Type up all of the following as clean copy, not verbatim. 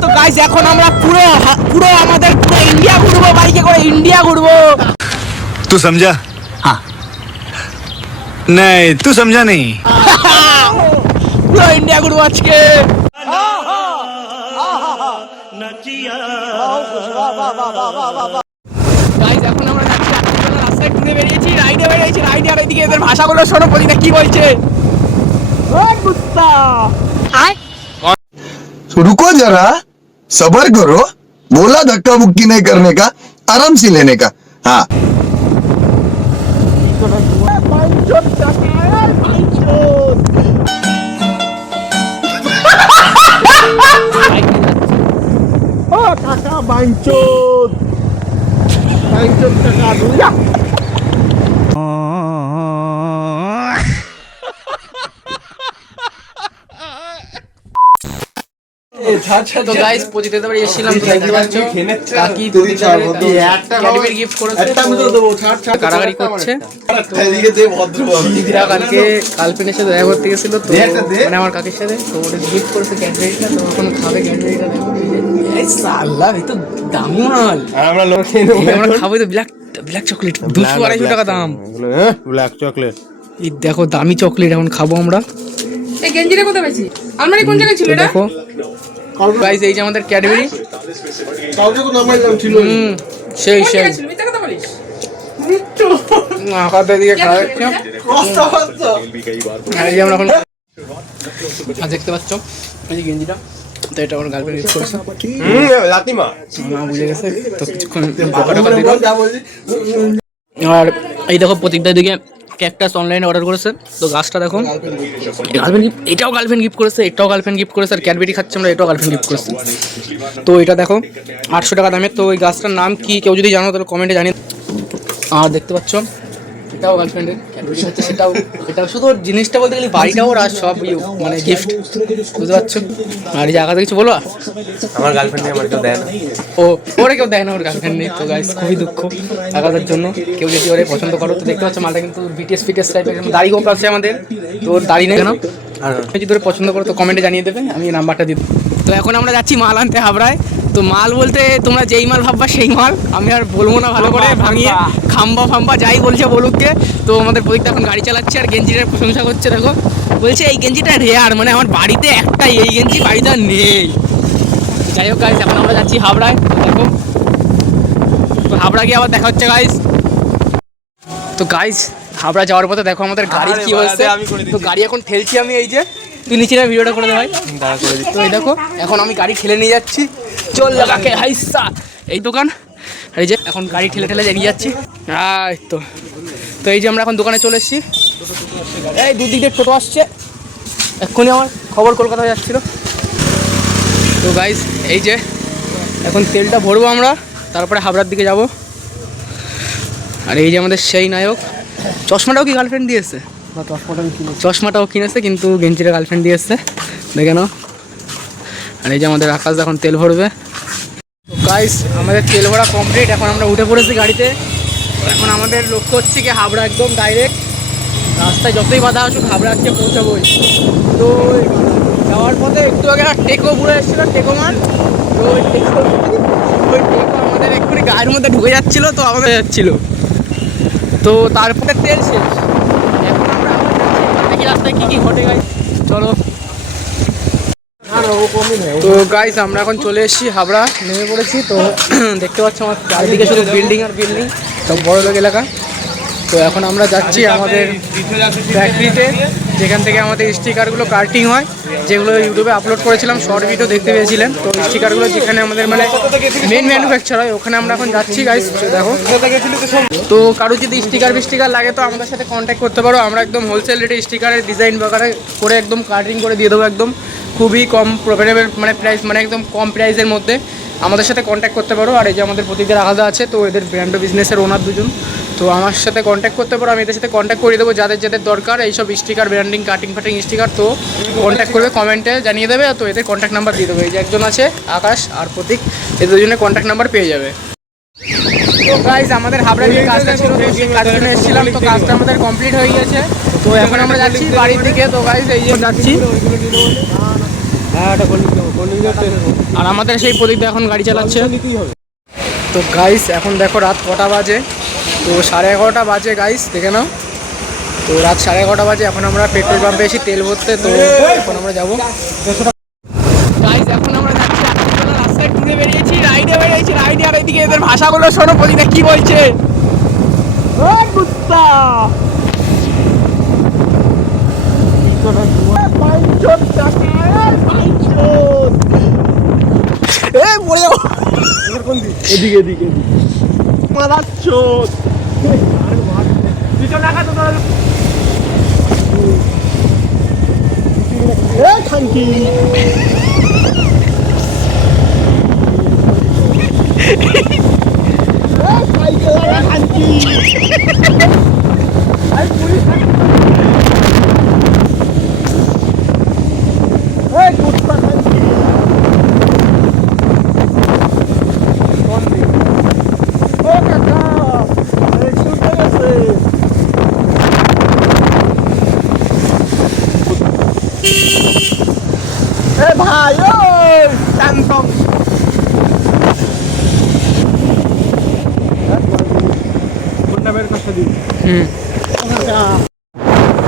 তো গাইস এখন আমরা পুরো পুরো আমাদের পুরো ইন্ডিয়া ঘুরবো, বাইকে করে ইন্ডিয়া ঘুরবো। तू समझा? हाँ नहीं तू समझा नहीं। পুরো ইন্ডিয়া ঘুরবো আজকে। গাইস এখন আমরা যাচ্ছি রাস্তায় ঘুরে বেরিয়েছি, রাইডে বেরিয়েছি, রাইডে আর এদিকে এদের ভাষাগুলো শোনো প্রতিটা কি বলছে। ওই কুত্তা रुको जरा सबर करो, बोला धक्का मुक्की नहीं करने का, आराम से लेने का। हाँ কাকা বাইঞ্চোদ বাইঞ্চোদ কাকা দুইয়া। তো গাইস পজিতে বাড়ি এসেছিলাম, তো দেখতে পাচ্ছ কাকি ক্যাডবেরি গিফট করেছে, কারাগারি করছে। দিদিরা কালকে কালপেনের সাথে দেখা করতে গেছিল, তো মানে আমার কাকির সাথে, তো ওটা গিফট করেছে ক্যাডবেরিটা, তো এখন খাবে ক্যাডবেরিটা। দেখো এই সাল্লা এই তো দামি মাল, আমরা লোক আমরা খাবো। তো ব্ল্যাক ব্ল্যাক চকলেট 200-250 টাকা দাম, ব্ল্যাক চকলেট। এই দেখো দামি চকলেট এখন খাবো আমরা। এই গেঞ্জিটা কোথায় পেয়েছি? আলমারি কোন জায়গায় ছিল এটা? দেখো গাইস এই যে আমাদের ক্যাডবেরি, কালকে তো নামাইলাম ছিল। সেই কোন সেই জায়গায় ছিল? মিথ্যা কথা বলিস। আকাতে দিকে খাওয়াচ্ছি। আর এই যে আমরা এখন দেখতে পাচ্ছ এই যে গেঞ্জিটা, তো এটা আমার গার্লফ্রেন্ড ইউজ করেছে। লাতিমা মা বুঝে গেছে, তো কিছুক্ষণ টাকা দিল। আর এই দেখো প্রতীকদার দিকে ক্যাকটাস অনলাইনে অর্ডার করেছে, তো গাছটা দেখো গার্লফ্রেন্ড গিফট, এটাও গার্লফ্রেন্ড গিফট করেছে, এটাও গার্লফ্রেন্ড গিফট করেছে। আর ক্যাডবেরি খাচ্ছি আমরা, এটাও গার্লফ্রেন্ড গিফট করেছে। তো এটা দেখো 800 টাকা দামের। তো ওই গাছটার নাম কি কেউ যদি জানো তাহলে কমেন্টে জানিয়ে। আর দেখতে পাচ্ছ এটাও গার্লফ্রেন্ডের ক্যাডবেরি খাচ্ছে, এটাও শুধু জিনিসটা বলতে গেলে বাড়িটাও আর সব মানে গিফট, বুঝতে পারছো। আর এই জায়গাতে কিছু বলো, আমার গার্লফ্রেন্ড নেই, আমার কেউ দেয় না। ও ওরা কেউ দেয় না, ওর গার্লফ্রেন্ড নেই। তো গাইস খুবই দুঃখ আগাদের জন্য। কেউ যদি ওরে পছন্দ করো, তো দেখতে পাচ্ছ মালটা কিন্তু বিটিএস টাইপের, দাড়ি গোপ আছে আমাদের, তো ওর দাড়ি নেই কেন। আর যদি ওরে পছন্দ করো তো কমেন্টে জানিয়ে দেবে, আমি নাম্বারটা দিয়ে দেবো। তো এখন আমরা যাচ্ছি মাল আনতে হাবড়ায়। তো মাল বলতে তোমরা যেই মাল ভাববা সেই মাল, আমি আর বলবো না, ভালো করে ভাঙিয়ে খাম্বা ফাম্বা যাই বলছে বলুককে। তো আমাদের প্রদীপটা এখন গাড়ি চালাচ্ছে আর গেঞ্জিটার প্রশংসা করছে। দেখো বলছে এই গেঞ্জিটা রেয়ার, মানে আমার বাড়িতে একটাই এই গেঞ্জি, বাড়িতে আর নেই। যাই হোক গাইস এখন আমরা যাচ্ছি হাবড়ায়। দেখো তো হাবড়া গিয়ে আবার দেখা হচ্ছে গাইস। তো গাইস হাবড়া যাওয়ার পথে দেখো আমাদের গাড়ির কি হয়েছে। তো গাড়ি এখন ঠেলছি আমি, এই যে তুই নিচে না ভিডিওটা করে দে ভাই। তো এই দেখো এখন আমি গাড়ি ঠেলে নিয়ে যাচ্ছি, চল লাগাকে হাইসা এই দোকান। আর এই যে এখন গাড়ি ঠেলে ঠেলে নিয়ে যাচ্ছি। এই তো তো এই যে আমরা এখন দোকানে চলে এসেছি। এই দুদিক দিয়ে টোটো আসছে, এক্ষুনি আমার খবর কলকাতায় যাচ্ছিল। তো গাইস এই যে এখন তেলটা ভরবো আমরা, তারপরে হাবড়ার দিকে যাব। আর এই যে আমাদের সেই নায়ক, চশমাটাও কি গার্লফ্রেন্ড দিয়েছে? চশমাটাও কিনেছে, কিন্তু গেঞ্জিটা গার্লফ্রেন্ড দিয়ে এসছে, দেখে নাও। আর এই যে আমাদের আকাশ এখন তেল ভরবে। তো গাইস আমাদের তেল ভরা কমপ্লিট, এখন আমরা উঠে পড়েছি গাড়িতে। এখন আমাদের লক্ষ্য হচ্ছে কি হাবড়া, একদম ডাইরেক্ট। রাস্তায় যতই বাধা আসুক হাবড়া আজকে পৌঁছাবোই। তো যাওয়ার পথে একটু আগে টেকো পুরো এসেছিলো, টেকো মান। তো ওই টেকো আমাদের এক্ষুনি গায়ের মধ্যে ঢুকে যাচ্ছিলো, তো আমাদের যাচ্ছিলো। তো তারপরে তেল শেষ। এখন আমরা দেখি রাস্তায় কী কী ঘটে গাইস, চলো। তো গাইস আমরা এখন চলে এসেছি হাবড়া, নেমে পড়েছি। তো দেখতে পাচ্ছ আমার চারিদিকে শুধু বিল্ডিং আর বিল্ডিং, সব বড় লোক এলাকা। তো এখন আমরা যাচ্ছি আমাদের ফ্যাক্টরিতে, যেখান থেকে আমাদের স্টিকারগুলো কাটিং হয়, যেগুলো ইউটিউবে আপলোড করেছিলাম, শর্ট ভিডিও দেখতে পেয়েছিলেন। তো স্টিকারগুলো যেখানে আমাদের মানে মেন ম্যানুফ্যাকচার হয়, ওখানে আমরা এখন যাচ্ছি গাইস। দেখো তো কারো যদি স্টিকার লাগে তো আমাদের সাথে কন্ট্যাক্ট করতে পারো, আমরা একদম হোলসেল রেটে স্টিকারের ডিজাইন বাগারে করে একদম কাটিং করে দিয়ে দেবো, একদম খুবই কম প্রফিটেবল মানে প্রাইস, মানে একদম কম প্রাইসের মধ্যে আমাদের সাথে কন্ট্যাক্ট করতে পারো। আর এই যে আমাদের প্রতীকের আলাদা আছে, তো এদের ব্র্যান্ড বিজনেসের ওনার দুজন, তো আমার সাথে কন্ট্যাক্ট করতে পারো, আমি এদের সাথে কন্ট্যাক্ট করে দেবো। যাদের যাদের দরকার এইসব স্টিকার ব্র্যান্ডিং কাটিং ফাটিং স্টিকার, তো কন্ট্যাক্ট করবে, কমেন্টে জানিয়ে দেবে। তো এদের কন্ট্যাক্ট নাম্বার দিয়ে দেবে, এই যে একজন আছে আকাশ আর প্রতীক, এদের দুজনের কন্ট্যাক্ট নাম্বার পেয়ে যাবে। তো গাইস আমাদের হাবড়া যে কাজটা ছিল, তো সেই কাজের জন্য এসেছিলাম, তো কাজটা আমাদের কমপ্লিট হয়ে গেছে। তো এখন আমরা যাচ্ছি বাড়ির দিকে। তো গাইস এই যে যাচ্ছি, আর আমাদের সেই প্রদীপ এখন গাড়ি চালাচ্ছে। তো গাইস এখন দেখো রাত কটা বাজে, তো 11:30 বাজে গাইস, দেখে নাও। তো রাত 11:30 বাজে, এখন আমরা পেট্রোল পাম্পে এসে তেল ভরতে। তো এখন আমরা যাবো গাইস, এখন আমরা যাচ্ছি রাস্তায় ঘুরে বেরিয়েছি, রাইডে বেরিয়েছি, রাইডে। আর এদিকে এদের ভাষাগুলো শোনো, প্রদীপটা কি বলছে।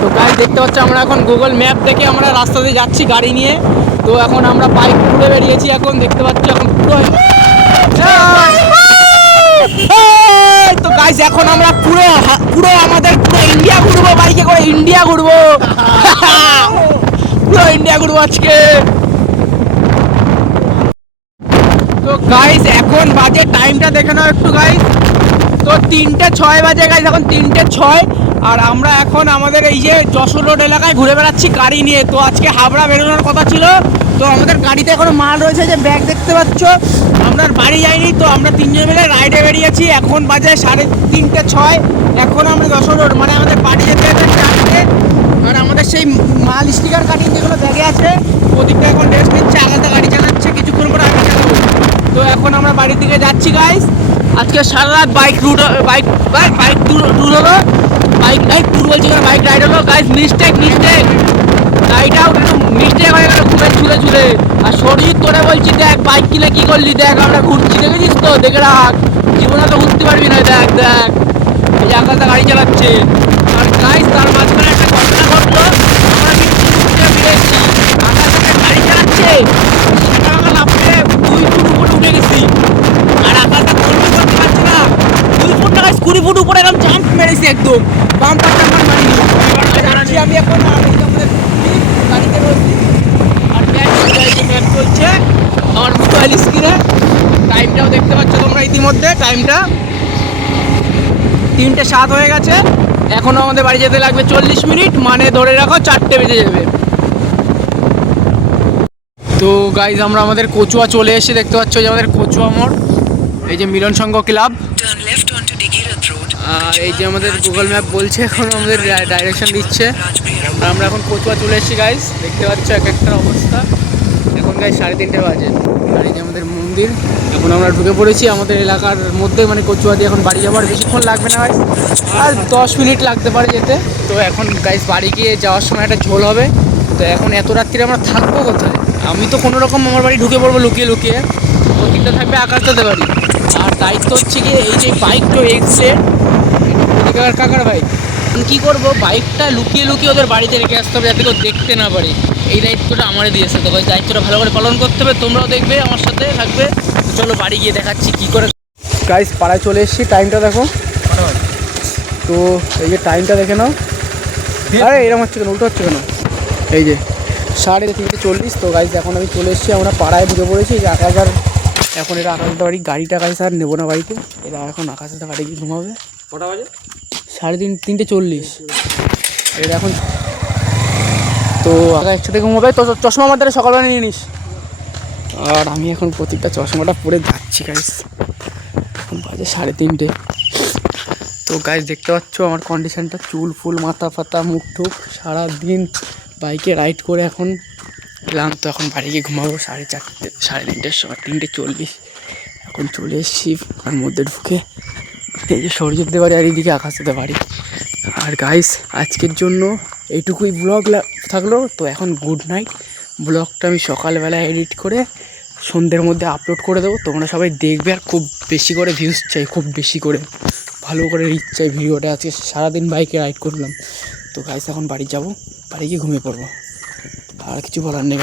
তো গাইস দেখতে পাচ্ছ, আমরা এখন গুগল ম্যাপ দেখে আমরা রাস্তাতে যাচ্ছি গাড়ি নিয়ে। তো এখন আমরা বাইক ঘুরে বেরিয়েছি, এখন দেখতে পাচ্ছ এখন পুরো। তো গাইস এখন আমরা পুরো পুরো আমাদের পুরো ইন্ডিয়া ঘুরবো, বাইকে করে ইন্ডিয়া ঘুরবো। পুরো ইন্ডিয়া ঘুরবো আজকে। তো গাইস এখন বাজে, টাইমটা দেখে নাও একটু গাইস। তো 3:06 বাজে গাইস, এখন 3:06। আর আমরা এখন আমাদের এই যে যশোর রোড এলাকায় ঘুরে বেড়াচ্ছি গাড়ি নিয়ে। তো আজকে হাবড়া বেরোনোর কথা ছিল, তো আমাদের গাড়িতে এখনো মাল রয়েছে, যে ব্যাগ দেখতে পাচ্ছ। আমরা আর বাড়ি যাইনি, তো আমরা তিনজন মিলে রাইডে বেরিয়েছি। এখন বাজে 3:30। এখন আমরা যশোর রোড, মানে আমাদের বাড়ি যেতে যেতে। আর আমাদের সেই মাল স্টিকার কাটিং যেগুলো ব্যাগে আছে, ওদিকটা এখন রেস্ট নিচ্ছে, আলাদা গাড়ি চালাচ্ছে, কিছুক্ষণ পরে আমি চালাবো। তো এখন আমরা বাড়ির দিকে যাচ্ছি গাইস। আজকে সারা রাত বাইক ট্যুর হলো, বাইক বলছি না, বাইক রাইড হলো গাইস। মিস্টেক গাড়িটা একটু মিস্টেক হয়ে গেল ঘুরে ছুড়ে। আর সরজিৎ তোরে বলছি, দেখ বাইক কিনে কি করলি, দেখ আমরা ঘুরছি, দেখেছিস তো, দেখে রাখ, জীবনে তো ঘুরতে পারবি না। দেখ এই যে আকাশটা গাড়ি চালাচ্ছে। আর গাইস তার মাঝখানে একটা ঘটনা ঘটলো, আমরা ফিরে এসেছি, আকাশটা গাড়ি চালাচ্ছে, সেটা আমরা লাফে 2 ফুট উপরে উঠে গেছি। আর আকাশটা কন্ট্রোল করতে পারছে না, 2 ফুট না গাইস, 20 ফুট উপরে এরকম জাম্প মেরেছি, একদম বাম্পার মারিনি। যাচ্ছি আমি এখন, গাড়িতে রয়েছি। আর ম্যাপ চলছে আমার মোবাইল স্ক্রিনে। টাইমটাও দেখতে পাচ্ছ তোমরা ইতিমধ্যে, টাইমটা 3:07 হয়ে গেছে। এখনও আমাদের বাড়ি যেতে লাগবে 40 মিনিট, মানে ধরে রাখো 4টে বেজে যাবে। তো গাইজ আমরা আমাদের কচুয়া চলে এসে, দেখতে পাচ্ছ যে আমাদের কচুয়া মোড়, এই যে মিলন সংঘ ক্লাব। আর এই যে আমাদের গুগল ম্যাপ বলছে, এখন আমাদের ডাইরেকশন দিচ্ছে। আর আমরা এখন কচুয়া চলে এসেছি গাইজ, দেখতে পাচ্ছ এক একটা অবস্থা। এখন গাইজ 3:30 বাজে। আর এই যে আমাদের মন্দির, এখন আমরা ঢুকে পড়েছি আমাদের এলাকার মধ্যে, মানে কচুয়া দিয়ে এখন বাড়ি যাওয়ার বেশিক্ষণ লাগবে না গাইজ, আর 10 মিনিট লাগতে পারে যেতে। তো এখন গাইজ বাড়ি গিয়ে যাওয়ার সময় একটা ঝোল হবে। তো এখন এত রাত্রিরে আমরা থাকবো কোথায়? আমি তো কোনো রকম আমার বাড়ি ঢুকে পড়বো লুকিয়ে। প্রতিটা থাকবে আকাশটাতে বাড়ি। আর দায়িত্ব হচ্ছে গিয়ে এই যে বাইকটা এক্সে কাকার বাইক, কী করবো, বাইকটা লুকিয়ে ওদের বাড়িতে রেখে আসতে হবে, যাতে কেউ দেখতে না পারে। এই দায়িত্বটা আমারই দিয়েছে। তো ওই দায়িত্বটা ভালো করে পালন করতে হবে, তোমরাও দেখবে, আমার সাথে থাকবে। চলো বাড়ি গিয়ে দেখাচ্ছি কী করে। গাইস পাড়ায় চলে এসেছি, টাইমটা দেখো। তো এই যে টাইমটা দেখে নাও। আরে এরকম হচ্ছে কেন, উল্টো হচ্ছে কেন? এই যে 3:40। তো গাইস এখন আমি চলে এসেছি, আমরা পাড়ায় ঢুকে পড়েছি। যে আকাশার, এখন এটা আকাশাতে বাড়ি, গাড়িটা গাইস আর নেবো না বাড়িতে, এরা এখন আকাশাতে বাড়ি গিয়ে ঘুমাবে। কটা বাজে? 3:40। এটা এখন তো একসাথে ঘুমাবে। তো চশমা আমার দ্বারা সকালবেলা নিয়ে নিস। আর আমি এখন প্রত্যেকটা চশমাটা পরে যাচ্ছি গাইস, এখন বাজে 3:30। তো গাইস দেখতে পাচ্ছ আমার কন্ডিশনটা, চুল ফুল, মাথা ফাতা, মুখ টুক, সারাদিন বাইকে রাইড করে এখন এলাম। তো এখন বাড়ি গিয়ে ঘুমাবো 4:30, 3:30 সময়, 3:40। এখন চলে এসেছি তার মধ্যে ঢুকে, এই যে সূর্যদের বাড়ি আর এইদিকে আকাশেতে বাড়ি। আর গাইস আজকের জন্য এইটুকুই ব্লগ থাকলো। তো এখন গুড নাইট, ব্লগটা আমি সকালবেলা এডিট করে সন্ধ্যের মধ্যে আপলোড করে দেবো, তোমরা সবাই দেখবে। আর খুব বেশি করে ভিউজ চাই, খুব বেশি করে ভালো করে রিচ চাই ভিডিওটা। আজকে সারাদিন বাইকে রাইড করলাম। তো গাইস এখন বাড়ি যাব, বাড়ি গিয়ে ঘুমিয়ে পড়বো। আর কিছু বলার নেই।